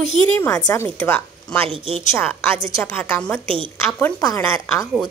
तू ही रे माझा मितवा मालिकेच्या आजच्या भागामध्ये आपण पाहणार आहोत।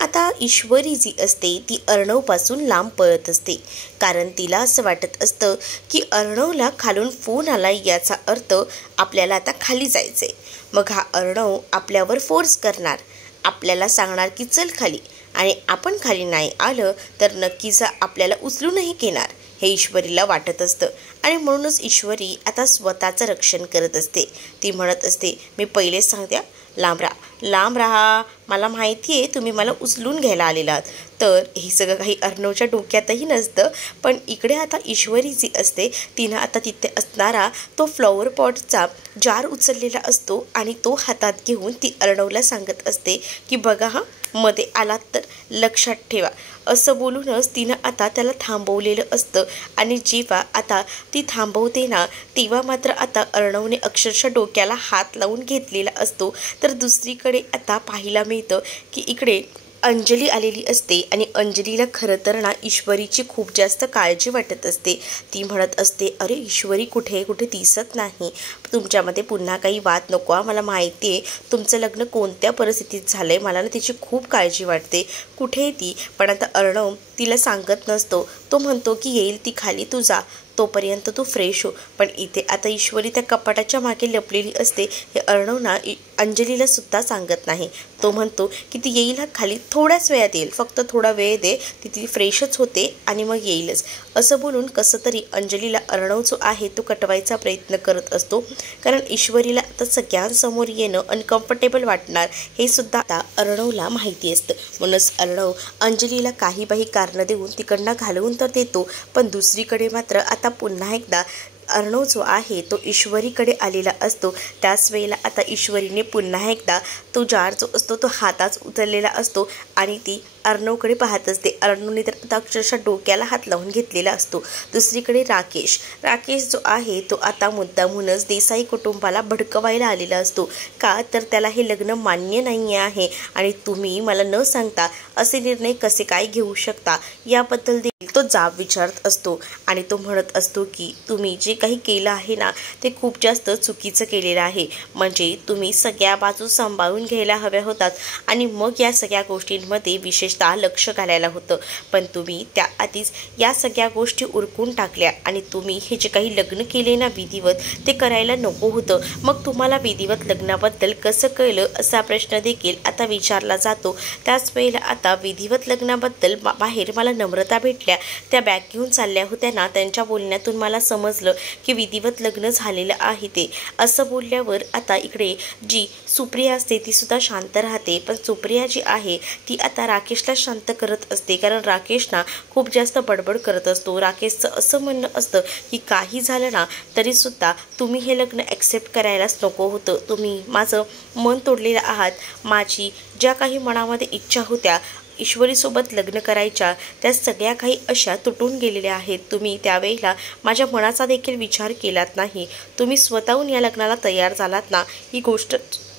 आता ईश्वरी जी असते ती अर्णवपासून लांब पळत असते, कारण तिला असं वाटत असतं की अर्णवला खालून फोन आला, याचा अर्थ आपल्याला आता खाली जायचंय। मग हा अर्णव आपल्यावर फोर्स करणार, आपल्याला सांगणार की चल खाली, आणि आपण खाली नाही आलं तर नक्कीच आपल्याला उचलूनही घेणार, हे ईश्वरीला वाटत असतं। आणि म्हणूनच ईश्वरी आता स्वतःचं रक्षण करत असते। ती म्हणत असते, मी पहिलेच सांगते, लांब राहा, मला माहिती आहे तुम्ही मला उचलून घ्यायला आलेलात। तर हे सगळं काही अर्णवच्या डोक्यातही नसतं, पण इकडे आता ईश्वरी जी असते तिनं आता तिथे असणारा तो फ्लॉवर पॉटचा जार उचललेला असतो आणि तो हातात घेऊन ती अर्णवला सांगत असते की बघा हा, मध्ये आलात तर लक्षात ठेवा, असं बोलूनच तिनं आता त्याला थांबवलेलं असतं। आणि जेव्हा आता ती थांबवते ना, तेव्हा मात्र आता अर्णवने अक्षरशः डोक्याला हात लावून घेतलेला असतो। तर दुसरीकडे आता पाहायला मिळतं की इकडे अंजली आलेली असते आणि अंजलीला खरं तर ना ईश्वरीची खूप जास्त काळजी वाटत असते। ती म्हणत असते, अरे ईश्वरी कुठे दिसत नाही, तुमच्यामध्ये पुन्हा काही वाद नको, मला माहिती आहे तुमचं लग्न कोणत्या परिस्थितीत झालं आहे, मला ना तिची खूप काळजी वाटते, कुठे आहे ती। पण आता अर्णव तिला सांगत नसतो, तो म्हणतो की येईल ती खाली, तू जा, तोपर्यंत तू फ्रेश हो। पण इथे आता ईश्वरी त्या कपाटाच्या मागे लपलेली असते, हे अर्णव ना अंजलीला सुद्धा सांगत नाही। तो म्हणतो की ती येईल खाली, थोड्याच वेळात येईल, फक्त थोडा वेळ दे, ती फ्रेशच होते आणि मग येईलच, असं बोलून कसं तरी अंजलीला अर्णव जो आहे तो कटवायचा प्रयत्न करत असतो। कारण ईश्वरीला आता सगळ्यांसमोर येणं अनकम्फर्टेबल वाटणार हे सुद्धा आता अर्णवला माहिती असतं। म्हणूनच अर्णव अंजलीला काही कारणं देऊन तिकडनं घालवून तर देतो, पण दुसरीकडे मात्र आता पुन्हा एकदा अर्णव जो आहे तो ईश्वरीकडे आलेला असतो। त्याच वेळेला आता ईश्वरीने पुन्हा एकदा तो जार जो असतो तो हातात उचललेला असतो आणि ती अर्णवकडे पाहत असते। अर्णवने तर आता अक्षरशः डोक्याला हात लावून घेतलेला असतो। दुसरीकडे राकेश जो आहे तो आता मुद्दामूनच देसाई कुटुंबाला भडकवायला आलेला असतो, का तर त्याला हे लग्न मान्य नाही आहे आणि तुम्ही मला न सांगता असे निर्णय कसे काय घेऊ शकता, याबद्दल तो जाब विचारत असतो। आणि तो म्हणत असतो की तुम्ही जे काही केलं आहे ना ते खूप जास्त चुकीचं केलेलं आहे, म्हणजे तुम्ही सगळ्या बाजू सांभाळून घ्यायला हव्या होतात आणि मग या सगळ्या गोष्टींमध्ये विशेषतः लक्ष घालायला होतं, पण तुम्ही त्याआधीच या सगळ्या गोष्टी उरकून टाकल्या आणि तुम्ही हे जे काही लग्न केले ना विधिवत, ते करायला नको होतं। मग तुम्हाला विधिवत लग्नाबद्दल कसं कळलं, असा प्रश्न देखील आता विचारला जातो। त्याच वेळेला आता विधिवत लग्नाबद्दल बाहेर मला नम्रता भेटल्या, त्या बॅग घेऊन चालल्या होत्या ना, त्यांच्या बोलण्यातून मला समजलं की विधिवत लग्न झालेलं आहे ते, असं बोलल्यावर आता इकडे जी सुप्रिया असते ती सुद्धा शांत राहते। पण सुप्रिया जी आहे ती आता राकेशला शांत करत असते, कारण राकेश ना खूप जास्त बडबड करत असतो। राकेशचं असं म्हणणं असतं की काही झालं ना तरी सुद्धा तुम्ही हे लग्न ॲक्सेप्ट करायलाच नको होतं, तुम्ही माझं मन तोडलेलं आहात, माझी ज्या काही मनामध्ये इच्छा होत्या ईश्वरीसोबत लग्न करायच्या त्या सगळ्या काही अशा तुटून गेलेल्या आहेत। तुम्ही त्यावेळेला माझ्या मनाचा देखील विचार केलात नाही, तुम्ही स्वतःहून या लग्नाला तयार झालात ना, ही गोष्ट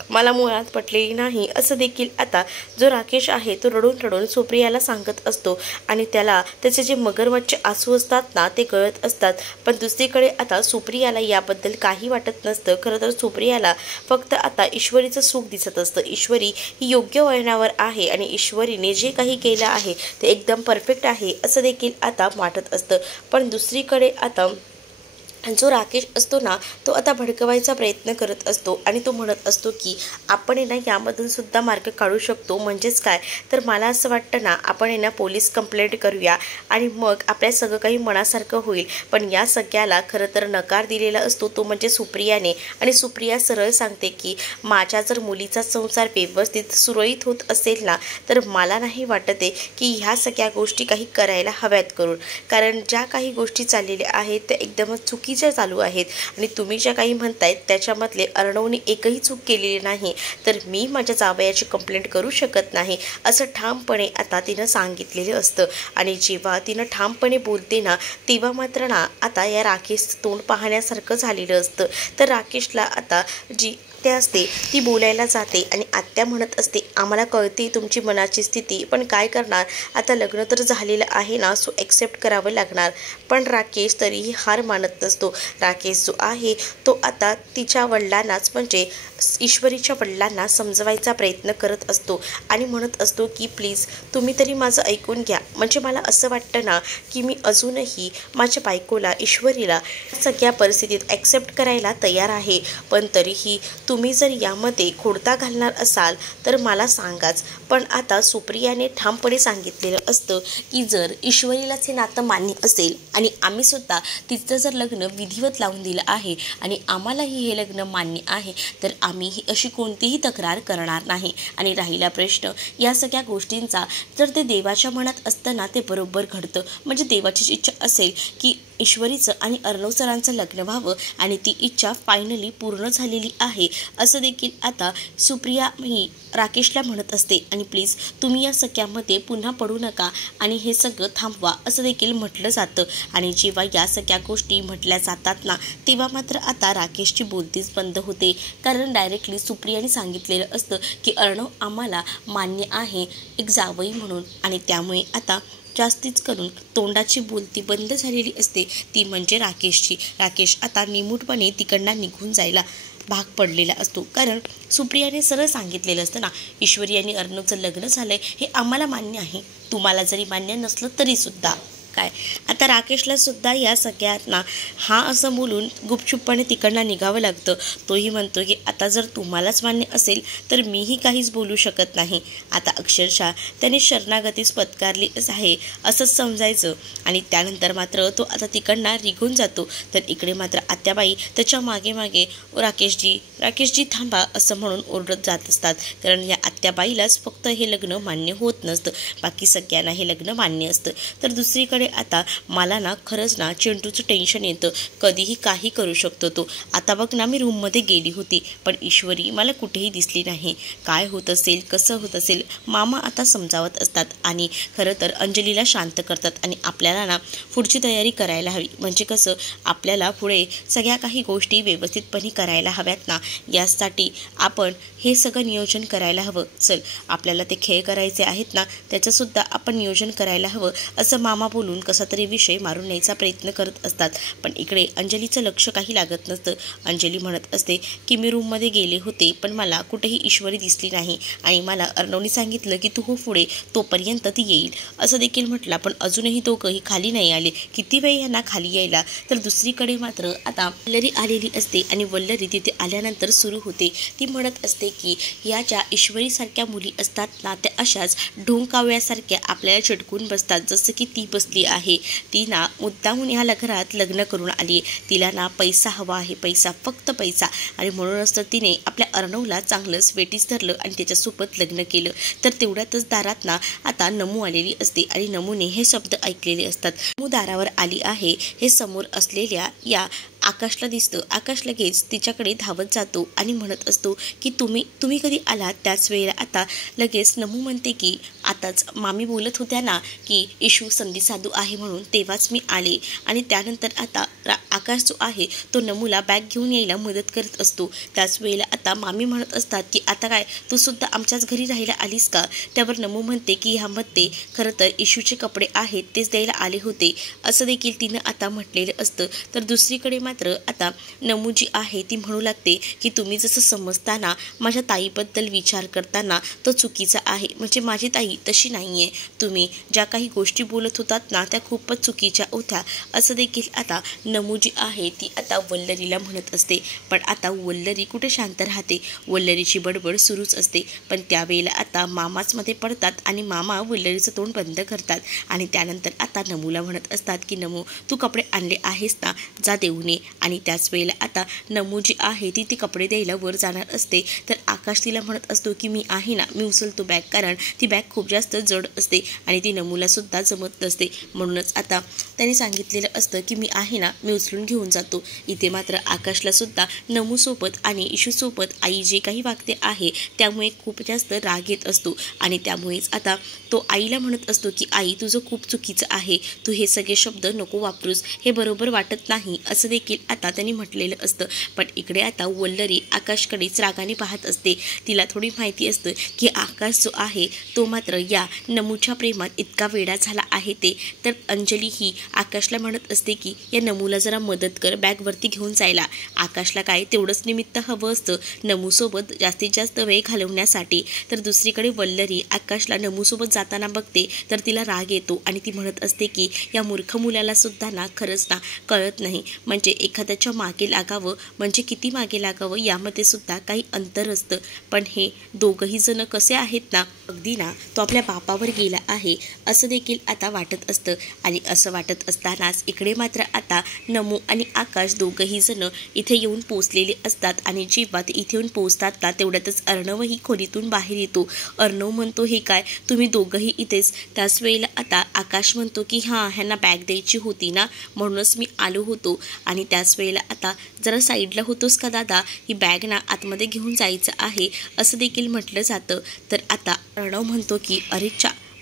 मला मुळात पटलेली नाही, असं देखील आता जो राकेश आहे तो रडून सुप्रियाला सांगत असतो आणि त्याला त्याचे जे मगरमच्छ आसू असतात ना ते गळत असतात। पण दुसरीकडे आता सुप्रियाला याबद्दल काही वाटत नसतं। खरं तर सुप्रियाला फक्त आता ईश्वरीचं सुख दिसत असतं, ईश्वरी ही योग्य वळणावर आहे आणि ईश्वरीने जे काही केलं आहे ते एकदम परफेक्ट आहे असं देखील आता वाटत असतं। पण दुसरीकडे आता जो राकेश असतो ना तो आता भडकवायचा प्रयत्न करत असतो आणि तो म्हणत असतो की आपण ना यामधून सुद्धा मार्ग काढू शकतो, म्हणजेच काय तर मला असं वाटतं ना आपण ना पोलीस कंप्लेंट करूया आणि मग आपल्या सगळं काही मनासारखं होईल। पण या सगळ्याला खरं तर नकार दिलेला असतो तो म्हणजे सुप्रियाने, आणि सुप्रिया सरळ सांगते की माझ्या जर मुलीचा संसार व्यवस्थित सुरळीत होत असेल ना तर मला नाही वाटत आहे की ह्या सगळ्या गोष्टी काही करायला हव्यात करून, कारण ज्या काही गोष्टी चाललेल्या आहेत त्या एकदमच चुकीच्या चालू आहेत आणि तुम्ही ज्या काही म्हणतायत त्याच्यामधले अर्णवने एकही चूक केलेली नाही, तर मी माझ्या जावयाची कंप्लेंट करू शकत नाही, असं ठामपणे आता तिनं सांगितलेलं असतं। आणि जेव्हा तिनं ठामपणे बोलते ना तेव्हा मात्र ना आता या राकेश तोंड पाहण्यासारखं झालेलं असतं। तर राकेशला आता जी आत्या असते ती बोलायला जाते आणि आत्या म्हणत असते, आम्हाला कळते तुमची मनाची स्थिती, पण काय करणार, आता लग्न तर झालेलं आहे ना, सो ॲक्सेप्ट करावं लागणार. पण राकेश तरीही हार मानत नसतो. राकेश जो आहे तो आता तिच्या वडिलांनाच म्हणजे ईश्वरीच्या वडिलांना समजवायचा प्रयत्न करत असतो आणि म्हणत असतो की प्लीज तुम्ही तरी माझं ऐकून घ्या. म्हणजे मला असं वाटतं ना की मी अजूनही माझ्या बायकोला ईश्वरीला सगळ्या परिस्थितीत ॲक्सेप्ट करायला तयार आहे, पण तरीही तुम्ही जर यामध्ये खोडता घालणार असाल तर मला सांगाच. पण आता सुप्रियाने ठामपणे सांगितलेलं असतं की जर ईश्वरीलाच हे नातं मान्य असेल आणि आम्हीसुद्धा तिचं जर लग्न विधिवत लावून दिलं आहे आणि आम्हालाही हे लग्न मान्य आहे तर आम्ही ही अशी कोणतीही तक्रार करणार नाही. आणि राहिला प्रश्न या सगळ्या गोष्टींचा, तर ते देवाच्या मनात असताना ते बरोबर घडतं. म्हणजे देवाचीच इच्छा असेल की ईश्वरीचं आणि अर्णव सरांचं लग्न व्हावं आणि ती इच्छा फायनली पूर्ण झालेली आहे असं देखील आता सुप्रिया ही राकेशला म्हणत असते. आणि प्लीज तुम्ही या सगळ्यामध्ये पुन्हा पडू नका आणि हे सगळं थांबवा असं देखील म्हटलं जातं. आणि जेव्हा या सगळ्या गोष्टी म्हटल्या जातात ना तेव्हा मात्र आता राकेशची बोलतीच बंद होते. कारण डायरेक्टली सुप्रियाने सांगितलेलं असतं की अर्णव आम्हाला मान्य आहे एक जावई म्हणून, आणि त्यामुळे आता जास्तीच करून तोंडाची बोलती बंद झालेली असते ती म्हणजे राकेशची. राकेश आता निमूटपणे तिकडनं निघून जायला भाग पडलेला असतो. कारण सुप्रियाने सरळ सांगितलेलं असतं ना, ईश्वरी आणि अर्णवचं लग्न झालंय हे आम्हाला मान्य आहे, तुम्हाला जरी मान्य नसलं तरीसुद्धा. काय आता राकेशला सुद्धा या सगळ्यांना हा असं बोलून गुपचूपपणे तिकडनं निघावं लागतं. तोही म्हणतो की आता जर तुम्हालाच मान्य असेल तर मीही काहीच बोलू शकत नाही. आता अक्षरशः त्याने शरणागतीच पत्कारली आहे असंच समजायचं. आणि त्यानंतर मात्र तो आता तिकडनं निघून जातो. तर इकडे मात्र आत्याबाई त्याच्या मागे मागे राकेशजी थांबा असं म्हणून ओरडत जात असतात. कारण या आत्याबाईलाच फक्त हे लग्न मान्य होत नसतं, बाकी सगळ्यांना हे लग्न मान्य असतं. तर दुसरीकडे आता मला ना खरंच ना चिंटूचं टेन्शन येतं, कधीही काही करू शकतो तो. आता बघ ना मी रूममध्ये गेली होती पण ईश्वरी मला कुठेही दिसली नाही. काय होत असेल, कसं होत असेल, मामा आता समजावत असतात आणि खरं तर अंजलीला शांत करतात. आणि आपल्याला ना पुढची तयारी करायला हवी, म्हणजे कसं आपल्याला पुढे सगळ्या काही गोष्टी व्यवस्थितपणे करायला हव्यात ना, यासाठी आपण हे सगळं नियोजन करायला हवं. चल आपल्याला ते खेळ करायचे आहेत ना त्याचंसुद्धा आपण नियोजन करायला हवं असं मामा बोलून कसा तरी विषय मारून न्यायचा प्रयत्न करत असतात. पण इकडे अंजलीचं लक्ष काही लागत नसतं. अंजली म्हणत असते की मी रूममध्ये गेले होते पण मला कुठेही ईश्वरी दिसली नाही आणि मला अर्णवने सांगितलं की तू हो पुढे, तोपर्यंत ती येईल असं देखील म्हटलं. पण अजूनही तो काही खाली नाही आले. किती वेळ यांना खाली यायला. तर दुसरीकडे मात्र आता वल्लरी आलेली असते आणि वल्लरी तिथे आल्यानंतर सुरू होते. ती म्हणत असते की या ज्या ईश्वरीसारख्या मुली असतात ना त्या अशाच ढोंकावळ्यासारख्या आपल्याला चिटकून बसतात, जसं की ती बसली आहे. ती ना मुद्दामून ह्या घरात लग्न करून आली. तिला ना पैसा हवा आहे, पैसा, फक्त पैसा. आणि म्हणूनच तर तिने आपल्या अर्णवला चांगलंच वेटीस धरलं आणि त्याच्यासोबत लग्न केलं. तर तेवढ्यातच दारात ना आता नमू आलेली असते आणि नमूने हे शब्द ऐकलेले असतात. नमू दारावर आली आहे हे समोर असलेल्या या आकाशला दिसतं. आकाश लगेच तिच्याकडे धावत जातो आणि म्हणत असतो की तुम्ही कधी आलात. त्याच वेळेला आता लगेच नमू म्हणते की आताच मामी बोलत होत्या ना की इशू संधी साधू आहे म्हणून, तेव्हाच मी आले. आणि त्यानंतर आता आकाश जो आहे तो नमूला बॅग घेऊन यायला मदत करत असतो. त्याच वेळेला आता मामी म्हणत असतात की आता काय तू सुद्धा आमच्याच घरी राहायला आलीस का. त्यावर नमू म्हणते की ह्यामध्ये खरं तर इशूचे कपडे आहेत तेच द्यायला आले होते असं देखील तिनं आता म्हटलेलं असतं. तर दुसरीकडे मात्र आता नमू जी आहे ती म्हणू लागते की तुम्ही जसं समजताना माझ्या ताईबद्दल विचार करताना तो चुकीचा आहे. म्हणजे माझी ताई तशी नाही आहे, तुम्ही ज्या काही गोष्टी बोलत होतात ना त्या खूपच चुकीच्या होत्या असं देखील आता नमू जी आहे ती आता वल्लरीला म्हणत असते. पण आता वल्लरी कुठे शांत राहते, वल्लरीची बडबड सुरूच असते. पण त्यावेळेला आता मामाच मध्ये पडतात आणि मामा वल्लरीचं तोंड बंद करतात. आणि त्यानंतर आता नमूला म्हणत असतात की नमू तू कपडे आणले आहेस ना, जा देऊन ये. आणि त्याच वेळेला आता नमू जी आहे ती कपडे द्यायला वर जाणार असते. तर आकाश तिला म्हणत असतो की मी आहे ना, मी उचलतो बॅग, कारण ती बॅग खूप जास्त जड असते आणि ती नमूला सुद्धा जमत नसते. म्हणूनच आता त्याने सांगितलेलं असतं की मी आहे ना, मी उचलून घेऊन जातो. इथे मात्र आकाशला सुद्धा नमूसोबत आणि इशूसोबत आई जे काही वागते आहे त्यामुळे खूप जास्त राग येत असतो आणि त्यामुळेच आता तो आईला म्हणत असतो की आई, तुझं खूप चुकीचं आहे, तू हे सगळे शब्द नको वापरूस, हे बरोबर वाटत नाही असं देखील आता त्यांनी म्हटलेलं असतं. पण इकडे आता वल्लरी आकाशकडेच रागाने पाहत असते. तिला थोडी माहिती असतं की आकाश जो आहे तो मात्र या नमूच्या प्रेमात इतका वेडा झाला आहे ते. तर अंजली ही आकाशला म्हणत असते की या नमूला जरा मदत कर बॅगवरती घेऊन जायला. आकाशला काय तेवढंच निमित्त हवं असतं नमूसोबत जास्तीत जास्त वेळ घालवण्यासाठी. तर दुसरीकडे वल्लरी आकाशला नमूसोबत जाताना बघते तर तिला राग येतो आणि ती म्हणत असते की या मूर्ख मुलाला सुद्धा ना खरंच ना कळत नाही, म्हणजे एखाद्याच्या मागे लागावं म्हणजे किती मागे लागावं यामध्ये सुद्धा काही अंतर असतं. पण हे दोघंही जण कसे आहेत ना, अगदी ना तो आपल्या बापावर गेला आहे असं देखील आता वाटत असतं. आणि असं वाटत असतानाच इकडे मात्र आता नमू आणि आकाश दोघंही जण इथे येऊन पोचलेले असतात. आणि जेव्हा ते इथे येऊन पोचतात ना तेवढ्यातच अर्णवही खोलीतून बाहेर येतो. अर्णव म्हणतो हे काय, तुम्ही दोघंही इथेच. त्याच वेळेला आता आकाश म्हणतो की हां, ह्यांना बॅग द्यायची होती ना म्हणूनच मी आलो होतो. आणि त्याच वेळेला आता जरा साईडला होतोस का दादा, ही बॅग ना आतमध्ये घेऊन जायचं आहे असं देखील म्हटलं जातं. तर आता अर्णव म्हणतो की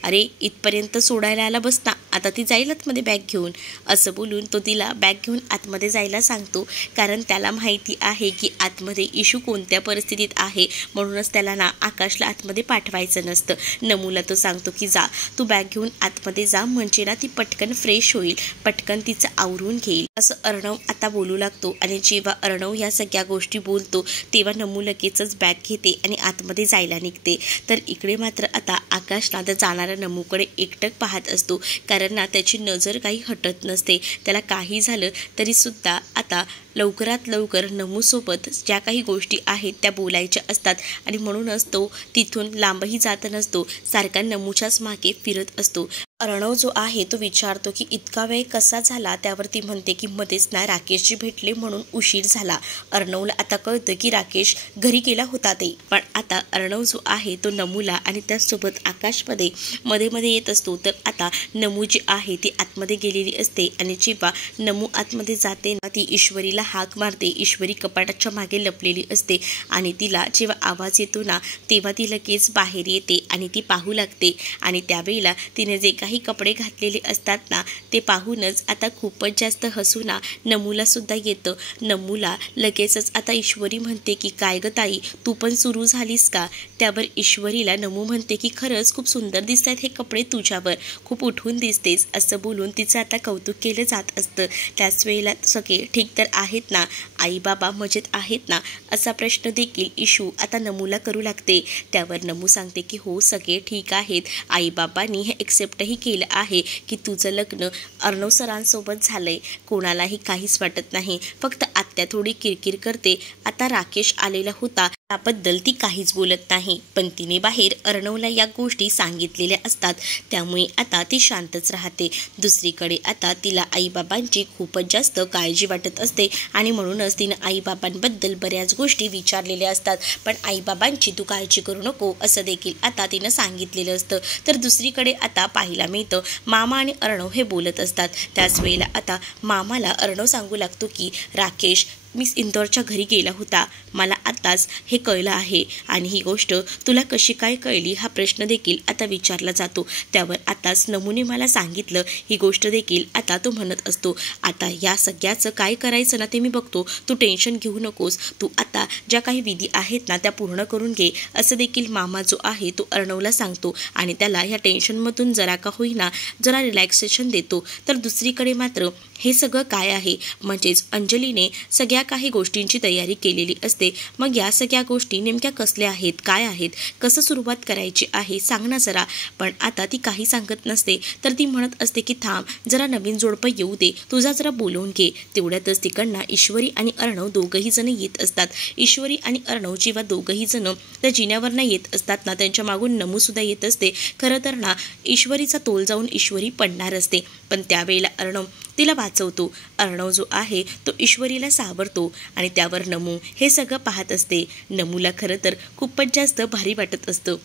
अरे इथपर्यंत सोडायला आला बस ना, आता ती जाईल आतमध्ये बॅग घेऊन असं बोलून तो तिला बॅग घेऊन आतमध्ये जायला सांगतो. कारण त्याला माहिती आहे की आतमध्ये इशू कोणत्या परिस्थितीत आहे, म्हणूनच त्याला ना आकाशला आतमध्ये पाठवायचं नसतं. नमूला तो सांगतो की जा तू बॅग घेऊन आतमध्ये जा, म्हणजे ना ती पटकन फ्रेश होईल, पटकन तिचं आवरून घेईल असं अर्णव आता बोलू लागतो. आणि जेव्हा अर्णव या सगळ्या गोष्टी बोलतो तेव्हा नमू लगेचच बॅग घेते आणि आतमध्ये जायला निघते. तर इकडे मात्र आता आकाश ना त्या जाणाऱ्या नमूकडे एकटक पाहत असतो. कारण ना त्याची नजर काही हटत नसते. त्याला काही झालं तरी सुद्धा आता लवकरात लवकर नमूसोबत ज्या काही गोष्टी आहेत त्या बोलायच्या असतात आणि म्हणूनच तो तिथून लांबही जात नसतो, सारखा नमूच्याच मागे फिरत असतो. अर्णव जो आहे तो विचारतो की इतका वेळ कसा झाला, त्यावरती म्हणते की मध्येच ना राकेशजी भेटले म्हणून उशीर झाला. अर्णवला आता कळतं की राकेश घरी गेला होता ते. पण आता अर्णव जो आहे तो नमूला आणि त्याचसोबत आकाशमध्ये मध्ये मध्ये येत असतो. तर आता नमू जी आहे ती आतमध्ये गेलेली असते आणि जेव्हा नमू आतमध्ये जाते ना ती ईश्वरीला हाक मारते. ईश्वरी कपाटाच्या मागे लपलेली असते आणि तिला जेव्हा आवाज येतो ना तेव्हा ती लगेच बाहेर येते आणि ती पाहू लागते. आणि त्यावेळेला तिने जे काही कपडे घातलेले असतात ना ते पाहूनच आता खूपच जास्त हसू ना नमूला सुद्धा येतं. नमूला लगेचच आता ईश्वरी म्हणते की काय ग ताई, तू पण सुरू झालीस का. त्यावर ईश्वरीला नमू म्हणते की खरंच खूप सुंदर दिसत आहेत हे कपडे तुझ्यावर, खूप उठून दिसतेस असं बोलून तिचं आता कौतुक केलं जात असतं. त्याच वेळेला सगळे ठीक तर आहेत ना, आई बाबा मजेत आहेत ना असा प्रश्न देखील इशू आता नमूला करू लागते. त्यावर नमू सांगते की हो सगळे ठीक आहेत, आई बाबांनी हे एक्सेप्टही केलं आहे की तुझं लग्न अर्णव सरांसोबत झालंय, कोणालाही काहीच वाटत नाही, फक्त आत्या थोडी किरकिर करते. आता राकेश आलेला होता त्याबद्दल ती काहीच बोलत नाही, पण तिने बाहेर अर्णवला या गोष्टी सांगितलेल्या असतात त्यामुळे आता ती शांतच राहते. दुसरीकडे आता तिला आईबाबांची खूपच जास्त काळजी वाटत असते आणि म्हणूनच तिनं आईबाबांबद्दल बऱ्याच गोष्टी विचारलेल्या असतात. पण आईबाबांची तू काळजी करू नको असं देखील आता तिनं सांगितलेलं असतं. तर दुसरीकडे आता पाहायला मिळतं मामा आणि अर्णव हे बोलत असतात. त्याच वेळेला आता मामाला अर्णव सांगू लागतो की राकेश मी इंदोरच्या घरी गेला होता, मला आताच हे कळलं आहे आणि ही गोष्ट तुला कशी काय कळली हा प्रश्न देखील आता विचारला जातो. त्यावर आताच नमूने मला सांगितलं ही गोष्ट देखील आता तो म्हणत असतो. आता या सगळ्याचं काय करायचं ना ते मी बघतो, तू टेन्शन घेऊ नकोस, तू आता ज्या काही विधी आहेत ना त्या पूर्ण करून घे असं देखील मामा जो आहे तो अर्णवला सांगतो आणि त्याला ह्या टेन्शनमधून जरा का होईना जरा रिलॅक्सेशन देतो. तर दुसरीकडे मात्र हे सगळं काय आहे, म्हणजेच अंजलीने सगळ्या काही गोष्टींची तयारी केलेली असते. मग या सगळ्या गोष्टी नेमक्या कसल्या आहेत, काय आहेत, कसं सुरुवात करायची आहे सांग ना जरा. पण आता ती काही सांगत नसते. तर ती म्हणत असते की थांब जरा नवीन जोडपं येऊ दे, तुझा जरा बोलवून घे. तेवढ्यातच तिकडनं ईश्वरी आणि अर्णव दोघंही जण येत असतात. ईश्वरी आणि अर्णव जेव्हा दोघंही जण त्या जिन्यावरनं येत असतात ना त्यांच्या मागून नमूसुद्धा येत असते. खरं तर ना ईश्वरीचा तोल जाऊन ईश्वरी पडणार असते, पण त्यावेळेला अर्णव तिला वाचवतो. अर्णव जो आहे तो ईश्वरीला सावरतो आणि त्यावर नमू हे सगळं पाहत असते. नमूला खरं तर खूपच जास्त भारी वाटत असतं.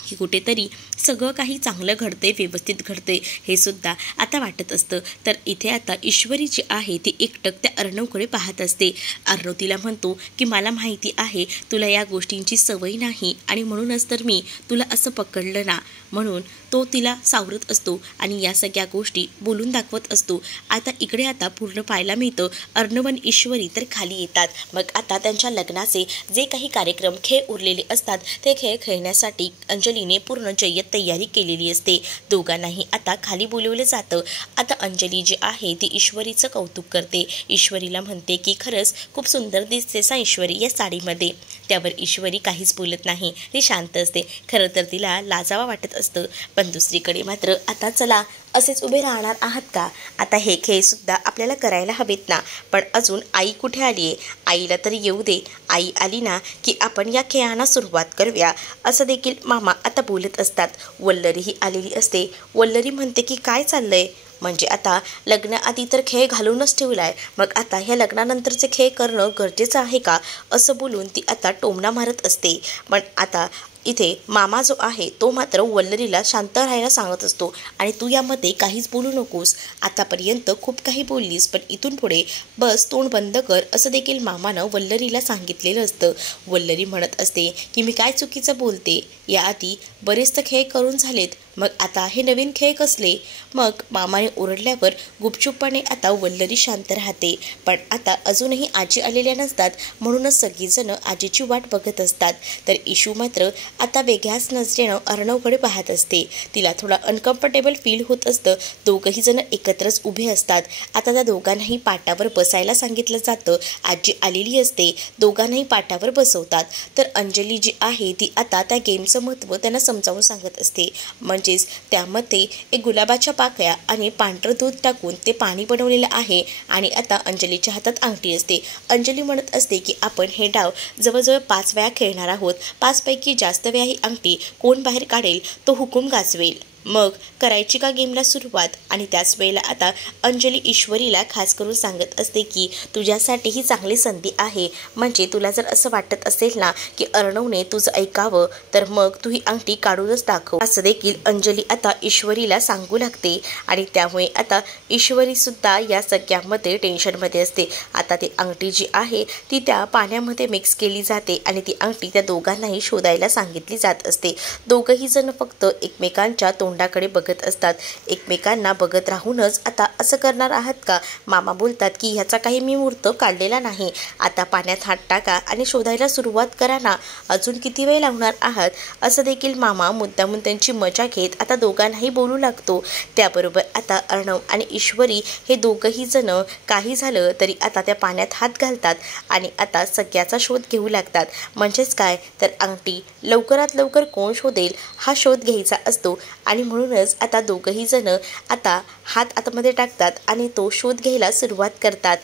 की कुठेतरी सगळं काही चांगलं घडते, व्यवस्थित घडते हे सुद्धा आता वाटत असतं. तर इथे आता ईश्वरी जी आहे ती एकटक त्या अर्णवकडे पाहत असते. अर्णव तिला म्हणतो की मला माहिती आहे तुला या गोष्टींची सवय नाही आणि म्हणूनच तर मी तुला असं पकडलं ना, म्हणून तो तिला सावरत असतो आणि या सगळ्या गोष्टी बोलून दाखवत असतो. आता इकडे आता पूर्ण पाहायला मिळतं अर्णव आणि ईश्वरी तर खाली येतात. मग आता त्यांच्या लग्नाचे जे काही कार्यक्रम खेळ उरलेले असतात ते खेळ खेळण्यासाठी अंजलीने पूर्ण जय्यत तयारी केलेली असते. दोघांनाही आता खाली बोलवलं जातं. आता अंजली जी आहे ती ईश्वरीचं कौतुक करते. ईश्वरीला म्हणते की खरंच खूप सुंदर दिसतेस ईश्वरी या साडीमध्ये. त्यावर ईश्वरी काहीच बोलत नाही, ती शांत असते. खरं तर तिला लाजावा वाटत असतं. पण दुसरीकडे मात्र आता चला असेच उभे राहणार आहात का? आता हे खेळ सुद्धा आपल्याला करायला हवेत ना. पण अजून आई कुठे आली आहे? आईला तरी येऊ दे. आई आली ना की आपण या खेळांना सुरुवात करूया असं देखील मामा आता बोलत असतात. वल्लरीही आलेली असते. वल्लरी म्हणते की काय चाललंय? म्हणजे आता लग्नाआधी तर खेळ घालूनच ठेवलाय, मग आता ह्या लग्नानंतरचे खेळ करणं गरजेचं आहे का? असं बोलून ती आता टोमणा मारत असते. पण आता इथे मामा जो आहे तो मात्र वल्लरीला शांत राहायला सांगत असतो आणि तू यामध्ये काहीच बोलू नकोस. आतापर्यंत खूप काही बोललीस, पण इथून पुढे बस तोंड बंद कर असं देखील मामानं वल्लरीला सांगितलेलं असतं. वल्लरी म्हणत असते की मी काय चुकीचं बोलते? याआधी बरेच तर खेळ करून झालेत, मग आता हे नवीन खेळ कसले? मग मामाने ओरडल्यावर गुपचूपपणे आता वल्लरी शांत राहते. पण आता अजूनही आजी आलेल्या नसतात, म्हणूनच सगळीजणं आजीची वाट बघत असतात. तर इशू मात्र आता वेगळ्याच नजरेनं अर्णवकडे पाहत असते. तिला थोडा अनकम्फर्टेबल फील होत असतं. दोघंही जण एकत्रच उभे असतात. आता त्या दोघांनाही पाटावर बसायला सांगितलं जातं. आजी आलेली असते, दोघांनाही पाटावर बसवतात. तर अंजली जी आहे ती आता त्या गेमचं महत्त्व त्यांना समजावून सांगत असते. म्हणजेच त्यामध्ये एक गुलाबाच्या पाकळ्या आणि पांढरं दूध टाकून ते पाणी बनवलेलं आहे आणि आता अंजलीच्या हातात अंगठी असते. अंजली म्हणत असते की आपण हे डाव जवळजवळ 5 वेळा खेळणार आहोत. 5 पैकी जास्त वेळा ही अंगठी कोण बाहेर काढेल तो हुकूम गाजवेल. मग करायची का गेमला सुरुवात? आणि त्याच वेळेला आता अंजली ईश्वरीला खास करून सांगत असते की तुझ्यासाठी ही चांगली संधी आहे. म्हणजे तुला जर असं वाटत असेल ना की अर्णवने तुझं ऐकावं तर मग तू ही अंगठी काढूनच दाखव असं देखील अंजली आता ईश्वरीला सांगू लागते. आणि त्यामुळे आता ईश्वरी सुद्धा या सगळ्यामध्ये टेन्शनमध्ये असते. आता ती अंगठी जी आहे ती त्या पाण्यामध्ये मिक्स केली जाते आणि ती अंगठी त्या दोघांनाही शोधायला सांगितली जात असते. दोघंही जण फक्त एकमेकांच्या तोंडाकडे बघत असतात. एकमेकांना बघत राहूनच आता असं करणार आहात का? मामा बोलतात की ह्याचा काही मी मुहूर्त काढलेला नाही. आता पाण्यात हात टाका आणि शोधायला सुरुवात करा ना. अजून किती वेळ लावणार आहात? असं देखील मामा मुद्दामून त्यांची मजा घेत आता दोघांनाही बोलू लागतो. त्याबरोबर आता अर्णव आणि ईश्वरी हे दोघंही जण काही झालं तरी आता त्या पाण्यात हात घालतात आणि आता सगळ्याचा शोध घेऊ लागतात. म्हणजेच काय तर अंगठी लवकरात लवकर कोण शोधेल हा शोध घ्यायचा असतो. आणि म्हणूनच आता दोघंही जण आता हात आतमध्ये टाकतात आणि तो शोध घ्यायला सुरुवात करतात.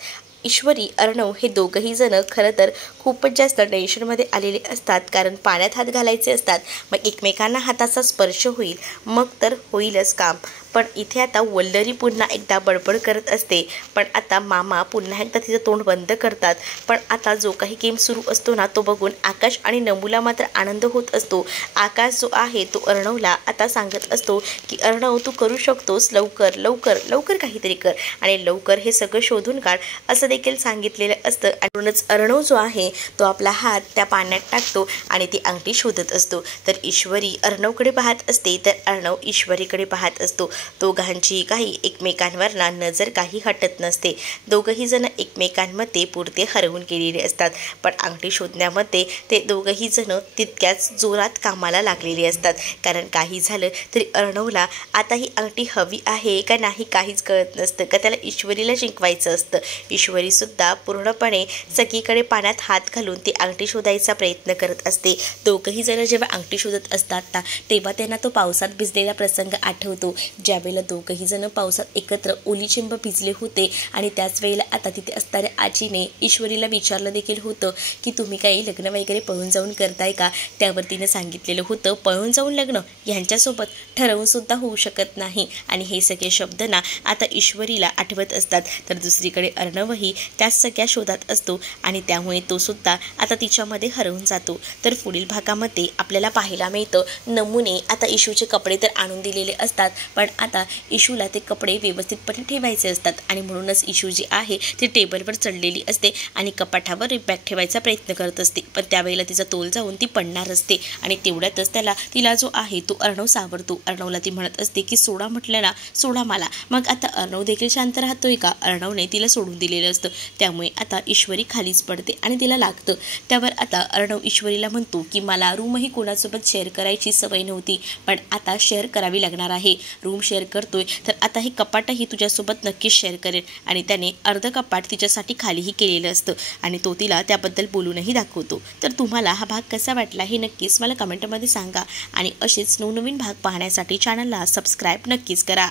ईश्वरी अर्णव हे दोघंही जण खरं तर खूपच जास्त टेन्शनमध्ये आलेले असतात, कारण पाण्यात हात घालायचे असतात. मग एकमेकांना हाताचा स्पर्श होईल मग तर होईलच काम. पण इथे आता वल्लरी पुन्हा एकदा बडबड करत असते. पण आता मामा पुन्हा एकदा तिचं तोंड बंद करतात. पण आता जो काही गेम सुरू असतो ना तो बघून आकाश आणि नमूला मात्र आनंद होत असतो. आकाश जो आहे तो अर्णवला आता सांगत असतो की अर्णव तू करू शकतोस, लवकर लवकर लवकर काहीतरी कर आणि लवकर हे सगळं शोधून काढ असं देखील सांगितलेलं असतं. आणि म्हणूनच अर्णव जो आहे तो आपला हात त्या पाण्यात टाकतो आणि ती अंगठी शोधत असतो. तर ईश्वरी अर्णवकडे पाहत असते तर अर्णव ईश्वरीकडे पाहत असतो. दोघांची काही एकमेकांवर ना नजर काही हटत नसते. दोघंही जण एकमेकांमध्ये पुरते हरवून गेलेले असतात. पण अंगठी शोधण्यामध्ये ते दोघंही जण तितक्याच जोरात कामाला लागलेले असतात. कारण काही झालं तरी अर्णवला आता ही अंगठी हवी आहे का नाही काहीच कळत नसतं, का त्याला ईश्वरीला जिंकवायचं असतं. ईश्वरी सुद्धा पूर्णपणे सगळीकडे पाण्यात हात घालून ती अंगठी शोधायचा प्रयत्न करत असते. दोघंही जण जेव्हा अंगठी शोधत असतात ना तेव्हा त्यांना तो पावसात भिजलेला प्रसंग आठवतो. ज्यावेळेला दोघंही जण पावसात एकत्र ओलीचिंब भिजले होते आणि त्याच वेळेला आता तिथे असणाऱ्या आजीने ईश्वरीला विचारलं देखील होतं की तुम्ही काही लग्न वगैरे पळून जाऊन करताय का. त्यावर तिने सांगितलेलं होतं पळून जाऊन लग्न यांच्यासोबत ठरवून सुद्धा होऊ शकत नाही. आणि हे सगळे शब्द ना आता ईश्वरीला आठवत असतात. तर दुसरीकडे अर्णवही त्याच सगळ्या शोधात असतो आणि त्यामुळे तो सुद्धा आता तिच्यामध्ये हरवून जातो. तर पुढील भागामध्ये आपल्याला पाहायला मिळतं नमुने आता इशूचे कपडे तर आणून दिलेले असतात, पण आता इशूला ते कपडे व्यवस्थितपणे ठेवायचे असतात आणि म्हणूनच इशू जी आहे ती टेबलवर चढलेली असते आणि कपाटावर बॅग ठेवायचा प्रयत्न करत असते. पण त्यावेळेला तिचा तोल जाऊन ती पडणार असते आणि तेवढ्यातच तिला जो आहे तो अर्णव सावरतो. अर्णवला ती म्हणत असते की सोडा म्हटलं ना, सोडा मला. मग आता अर्णव देखील शांत राहतोय का. अर्णवने तिला सोडून दिलेलं असतं. त्यामुळे आता ईश्वरी खालीच पडते आणि तिला लागतं. त्यावर आता अर्णव ईश्वरीला म्हणतो की मला रूमही कोणासोबत शेअर करायची सवय नव्हती, पण आता शेअर करावी लागणार आहे. रूम शेअर करतोय तर आता हे कपाटही तुझ्यासोबत नक्कीच शेअर करेल. आणि त्याने अर्ध कपाट तिच्यासाठी खालीही केलेलं असतं आणि तो तिला त्याबद्दल बोलूनही दाखवतो. तर तुम्हाला हा भाग कसा वाटला हे नक्कीच मला कमेंटमध्ये सांगा आणि असेच नवनवीन भाग पाहण्यासाठी चॅनलला सबस्क्राईब नक्कीच करा.